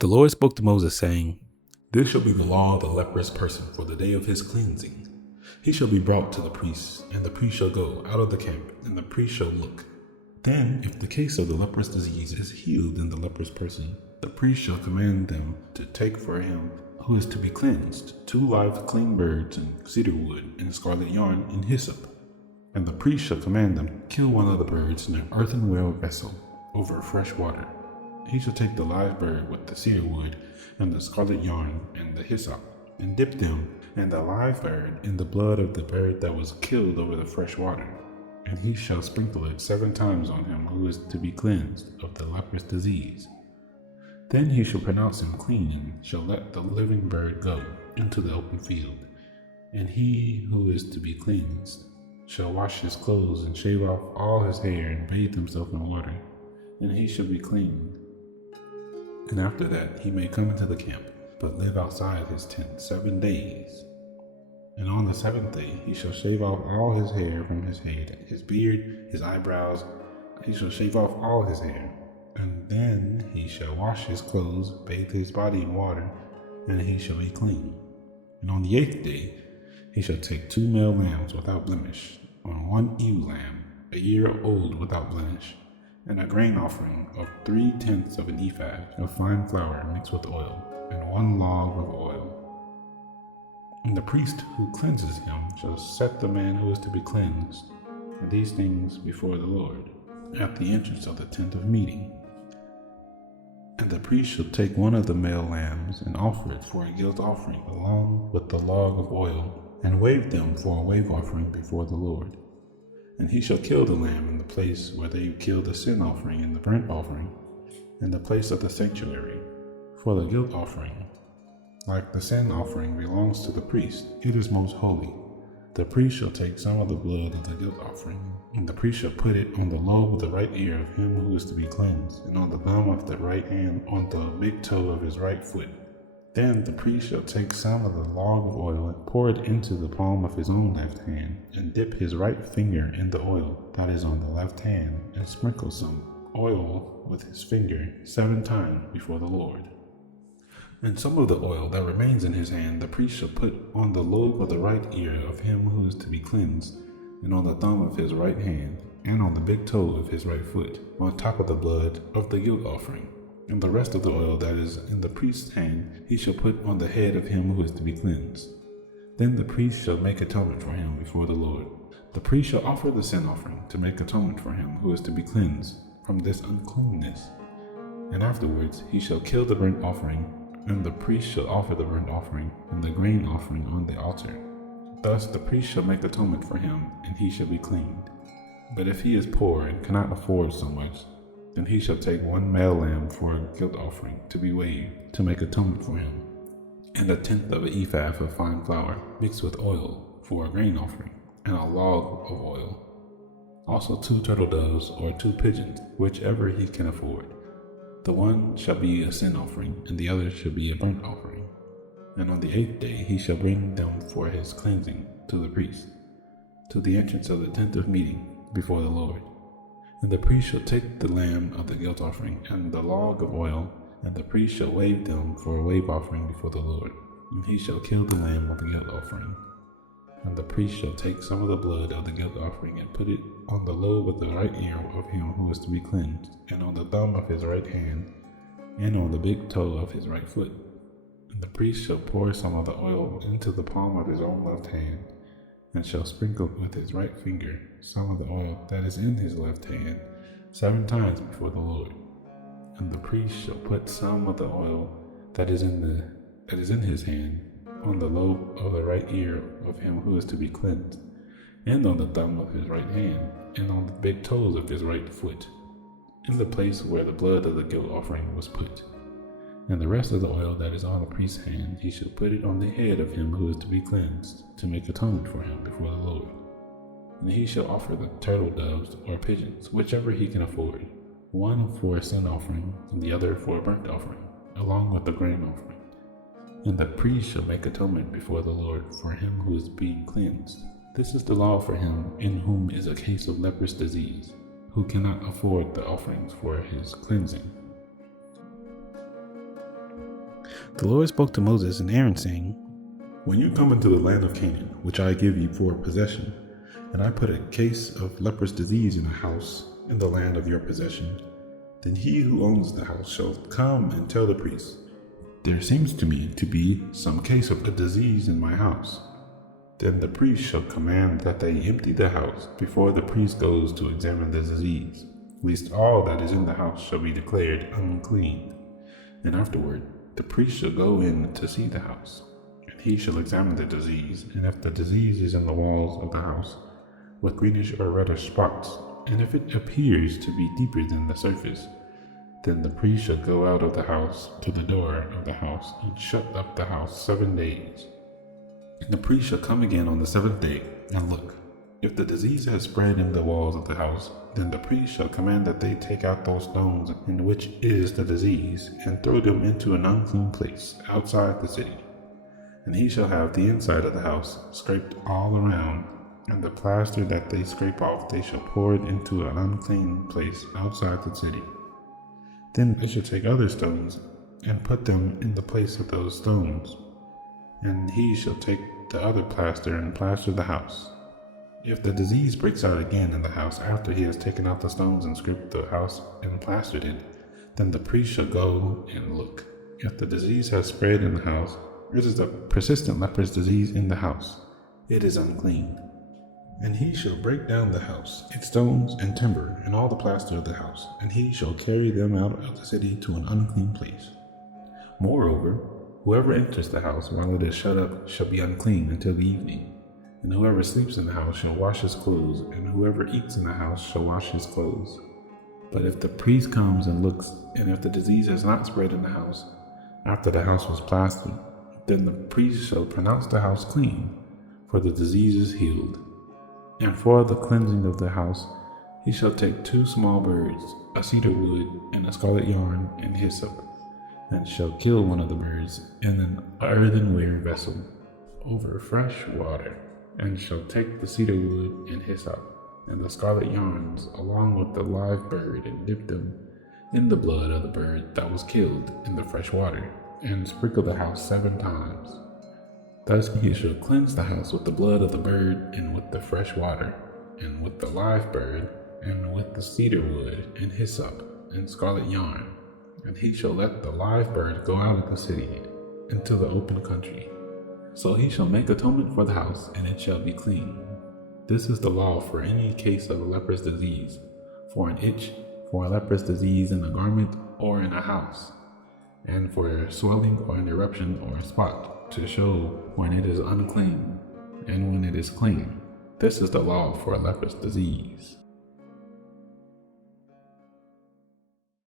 The Lord spoke to Moses, saying, "This shall be the law of the leprous person for the day of his cleansing. He shall be brought to the priest, and the priest shall go out of the camp, and the priest shall look. Then, if the case of the leprous disease is healed in the leprous person, the priest shall command them to take for him who is to be cleansed 2 live clean birds and cedar wood and scarlet yarn and hyssop. And the priest shall command them, kill one of the birds in an earthenware vessel over fresh water. He shall take the live bird with the cedar wood and the scarlet yarn and the hyssop, and dip them and the live bird in the blood of the bird that was killed over the fresh water. And he shall sprinkle it 7 times on him who is to be cleansed of the leprous disease. Then he shall pronounce him clean, and shall let the living bird go into the open field. And he who is to be cleansed shall wash his clothes and shave off all his hair and bathe himself in water, and he shall be clean. And after that he may come into the camp, but live outside his tent 7 days. And on the 7th day he shall shave off all his hair from his head, his beard, his eyebrows. He shall shave off all his hair. And then he shall wash his clothes, bathe his body in water, and he shall be clean. And on the 8th day he shall take 2 male lambs without blemish, or 1 ewe lamb, a year old without blemish, and a grain offering of 3/10 of an ephah of fine flour mixed with oil, and 1 log of oil. And the priest who cleanses him shall set the man who is to be cleansed, and these things before the Lord, at the entrance of the tent of meeting. And the priest shall take 1 of the male lambs and offer it for a guilt offering along with the log of oil, and wave them for a wave offering before the Lord. And he shall kill the lamb in the place where they kill the sin offering and the burnt offering, in the place of the sanctuary. For the guilt offering, like the sin offering, belongs to the priest. It is most holy. The priest shall take some of the blood of the guilt offering, and the priest shall put it on the lobe of the right ear of him who is to be cleansed, and on the thumb of the right hand, on the big toe of his right foot. Then the priest shall take some of the log of oil and pour it into the palm of his own left hand, and dip his right finger in the oil that is on the left hand, and sprinkle some oil with his finger 7 times before the Lord. And some of the oil that remains in his hand the priest shall put on the lobe of the right ear of him who is to be cleansed, and on the thumb of his right hand, and on the big toe of his right foot, on top of the blood of the guilt offering. And the rest of the oil that is in the priest's hand he shall put on the head of him who is to be cleansed. Then the priest shall make atonement for him before the Lord. The priest shall offer the sin offering to make atonement for him who is to be cleansed from this uncleanness. And afterwards he shall kill the burnt offering, and the priest shall offer the burnt offering and the grain offering on the altar. Thus the priest shall make atonement for him, and he shall be cleaned. But if he is poor and cannot afford so much, then he shall take 1 male lamb for a guilt offering to be waved, to make atonement for him, and 1/10 of an ephah of fine flour mixed with oil for a grain offering, and a log of oil. Also 2 turtle doves or 2 pigeons, whichever he can afford. The one shall be a sin offering, and the other shall be a burnt offering. And on the 8th day he shall bring them for his cleansing to the priest, to the entrance of the tent of meeting before the Lord. And the priest shall take the lamb of the guilt offering and the log of oil, and the priest shall wave them for a wave offering before the Lord. And he shall kill the lamb of the guilt offering. And the priest shall take some of the blood of the guilt offering and put it on the lobe of the right ear of him who is to be cleansed, and on the thumb of his right hand, and on the big toe of his right foot. And the priest shall pour some of the oil into the palm of his own left hand, and shall sprinkle with his right finger some of the oil that is in his left hand 7 times before the Lord. And the priest shall put some of the oil that is in his hand on the lobe of the right ear of him who is to be cleansed, and on the thumb of his right hand, and on the big toes of his right foot, in the place where the blood of the guilt offering was put. And the rest of the oil that is on the priest's hand he shall put it on the head of him who is to be cleansed, to make atonement for him before the Lord. And he shall offer the turtle doves or pigeons, whichever he can afford, 1 for a sin offering, and the other for a burnt offering, along with the grain offering. And the priest shall make atonement before the Lord for him who is being cleansed. This is the law for him in whom is a case of leprous disease, who cannot afford the offerings for his cleansing. The Lord spoke to Moses and Aaron, saying, When you come into the land of Canaan, which I give you for possession, and I put a case of leprous disease in a house in the land of your possession, then he who owns the house shall come and tell the priest, There seems to me to be some case of a disease in my house. Then the priest shall command that they empty the house before the priest goes to examine the disease, lest all that is in the house shall be declared unclean. And afterward the priest shall go in to see the house, and he shall examine the disease, and if the disease is in the walls of the house, with greenish or reddish spots, and if it appears to be deeper than the surface, then the priest shall go out of the house to the door of the house, and shut up the house 7 days. And the priest shall come again on the 7th day, and look. If the disease has spread in the walls of the house, then the priest shall command that they take out those stones in which is the disease, and throw them into an unclean place outside the city. And he shall have the inside of the house scraped all around, and the plaster that they scrape off they shall pour it into an unclean place outside the city. Then they shall take other stones, and put them in the place of those stones, and he shall take the other plaster and plaster the house. If the disease breaks out again in the house after he has taken out the stones and scraped the house and plastered it, then the priest shall go and look. If the disease has spread in the house, it is a persistent leprous disease in the house. It is unclean. And he shall break down the house, its stones and timber, and all the plaster of the house, and he shall carry them out of the city to an unclean place. Moreover, whoever enters the house while it is shut up shall be unclean until the evening. And whoever sleeps in the house shall wash his clothes, and whoever eats in the house shall wash his clothes. But if the priest comes and looks, and if the disease has not spread in the house, after the house was plastered, then the priest shall pronounce the house clean, for the disease is healed. And for the cleansing of the house, he shall take 2 small birds, a cedar wood, and a scarlet yarn, and hyssop, and shall kill one of the birds in an earthenware vessel over fresh water, and shall take the cedar wood and hyssop and the scarlet yarns along with the live bird, and dip them in the blood of the bird that was killed in the fresh water, and sprinkle the house 7 times. Thus he shall cleanse the house with the blood of the bird, and with the fresh water, and with the live bird, and with the cedar wood, and hyssop, and scarlet yarn. And he shall let the live bird go out of the city into the open country. So he shall make atonement for the house, and it shall be clean. This is the law for any case of a leprous disease, for an itch, for a leprous disease in a garment or in a house, and for a swelling or an eruption or a spot, to show when it is unclean and when it is clean. This is the law for a leprous disease.